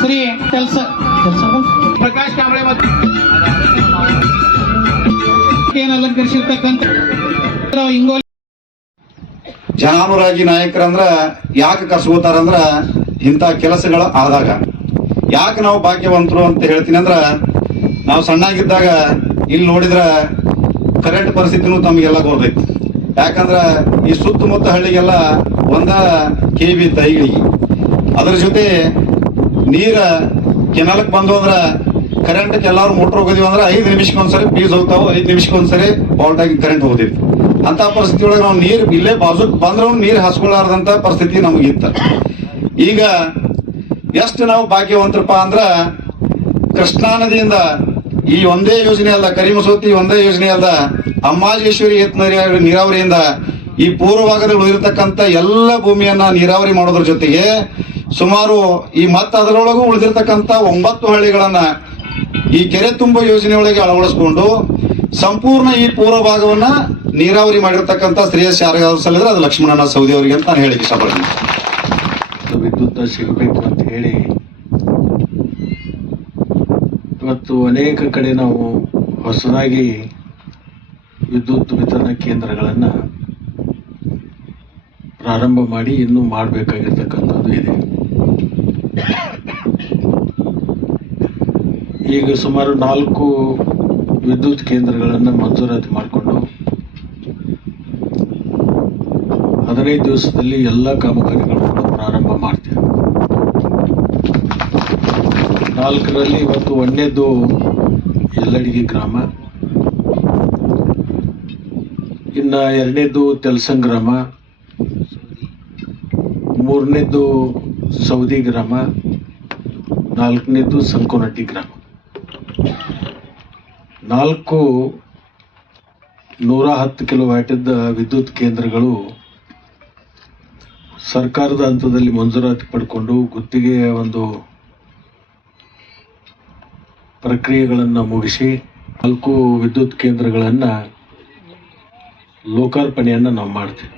ಶ್ರೀ ಪ್ರಕಾಶ್ ಕಾಂಬಳೆ ಮತ್ತು ಅಲಂಕರಿಸಿರ್ತಕ್ಕಂಥ ಹಿಂಗೋಲಿ ಜನಾನುರಾಗಿ ನಾಯಕರಂದ್ರ ಯಾಕೆ ಕರ್ಸ್ಕೋತಾರಂದ್ರ ಇಂಥ ಕೆಲಸಗಳ ಆದಾಗ. ಯಾಕೆ ನಾವು ಭಾಗ್ಯವಂತರು ಅಂತ ಹೇಳ್ತೀನಿ ಅಂದ್ರ, ನಾವು ಸಣ್ಣಾಗಿದ್ದಾಗ ಇಲ್ಲಿ ನೋಡಿದ್ರ ಕರೆಂಟ್ ಪರಿಸ್ಥಿತಿನೂ ತಮಗೆಲ್ಲ ಗೊತ್ತೈತಿ. ಯಾಕಂದ್ರ ಈ ಸುತ್ತಮುತ್ತ ಹಳ್ಳಿಗೆಲ್ಲ ಒಂದ KV ದೈಗಳಿಗೆ, ಅದ್ರ ಜೊತೆ ನೀರ ಕೆನಾಲಕ್ಕೆ ಬಂದು ಅಂದ್ರ ಕರೆಂಟ್ಗೆ ಎಲ್ಲಾರು ಮೋಟರ್ ಹೋಗಿದೀವಿ ಅಂದ್ರೆ 5 ನಿಮಿಷಕ್ಕೊಂದ್ಸರಿ ಫೀಸ್ ಹೋಗ್ತಾವ, 5 ನಿಮಿಷಕ್ಕೊಂದ್ಸರಿ ಬಾಲ್ಟ್ ಆಗಿ ಕರೆಂಟ್ ಹೋಗ್ತಿತ್ತು. ಅಂತ ಪರಿಸ್ಥಿತಿ ಒಳಗೆ ನಾವು ನೀರು ಇಲ್ಲೇ ಬಾಜು ಬಂದ್ರೂ ನೀರು ಹಾಸ್ಕೊಳ್ಳಾರ್ದಂತ ಪರಿಸ್ಥಿತಿ ನಮಗಿತ್ತ. ಈಗ ಎಷ್ಟು ನಾವು ಭಾಗ್ಯವಂತರಪ್ಪ ಅಂದ್ರ, ಕೃಷ್ಣಾ ನದಿಯಿಂದ ಈ ಒಂದೇ ಯೋಜನೆ ಅಲ್ಲ, ಕರಿಮಸೂತಿ ಒಂದೇ ಯೋಜನೆ ಅಲ್ಲ, ಅಮ್ಮಾಜೇಶ್ವರಿ ನೀರಾವರಿಯಿಂದ ಈ ಪೂರ್ವ ಭಾಗದಲ್ಲಿ ಉಳಿದಿರ್ತಕ್ಕಂಥ ಎಲ್ಲ ಭೂಮಿಯನ್ನ ನೀರಾವರಿ ಮಾಡೋದ್ರ ಜೊತೆಗೆ ಸುಮಾರು ಈ ಅದರೊಳಗೂ ಉಳಿದಿರ್ತಕ್ಕಂಥ 9 ಹಳ್ಳಿಗಳನ್ನ ಈ ಕೆರೆ ತುಂಬ ಯೋಜನೆ ಒಳಗೆ ಅಳವಡಿಸಿಕೊಂಡು ಸಂಪೂರ್ಣ ಈ ಪೂರ್ವ ಭಾಗವನ್ನ ನೀರಾವರಿ ಮಾಡಿರ್ತಕ್ಕಂಥ ಶ್ರೇಯಸ್ ಯಾರಿಗಾದ್ರು ಸಲ್ಲಿದ್ರೆ ಅದು ಲಕ್ಷ್ಮಣನ ಸೌದಿ ಅವರಿಗೆ ಅಂತ ನಾನು ಹೇಳಿಕ್ಕೆ ಇಷ್ಟಪಡ್ತೀನಿ. ವಿದ್ಯುತ್ ಸಿಗಬೇಕು ಅಂತ ಹೇಳಿ ಇವತ್ತು ಅನೇಕ ಕಡೆ ನಾವು ಹೊಸದಾಗಿ ವಿದ್ಯುತ್ ವಿತರಣಾ ಕೇಂದ್ರಗಳನ್ನು ಪ್ರಾರಂಭ ಮಾಡಿ ಇನ್ನೂ ಮಾಡಬೇಕಾಗಿರ್ತಕ್ಕಂಥದ್ದು ಇದೆ. ಈಗ ಸುಮಾರು 4 ವಿದ್ಯುತ್ ಕೇಂದ್ರಗಳನ್ನು ಮಂಜೂರಾತಿ ಮಾಡಿಕೊಂಡು 15 ದಿವಸದಲ್ಲಿ ಎಲ್ಲ ಕಾಮಗಾರಿಗಳನ್ನು ಪ್ರಾರಂಭ ಮಾಡ್ತೇವೆ. 4ರಲ್ಲಿ ಇವತ್ತು 1ನೇದು ಯಲ್ಲಡಿಗೆ ಗ್ರಾಮ, ಇನ್ನು 2ನೇದು ತೆಲಸಂಗ್ ಗ್ರಾಮ, 3ನೇದು ಸೌದಿ ಗ್ರಾಮ, 4ನೇದು ಸಂಕೋನಟ್ಟಿ ಗ್ರಾಮ. 4 110 ಕಿಲೋವ್ಯಾಟಿದ್ದ ವಿದ್ಯುತ್ ಕೇಂದ್ರಗಳು ಸರ್ಕಾರದ ಹಂತದಲ್ಲಿ ಮಂಜೂರಾತಿ ಪಡ್ಕೊಂಡು ಗುತ್ತಿಗೆಯ ಒಂದು ಪ್ರಕ್ರಿಯೆಗಳನ್ನು ಮುಗಿಸಿ 4 ವಿದ್ಯುತ್ ಕೇಂದ್ರಗಳನ್ನು ಲೋಕಾರ್ಪಣೆಯನ್ನು ನಾವು ಮಾಡ್ತೀವಿ.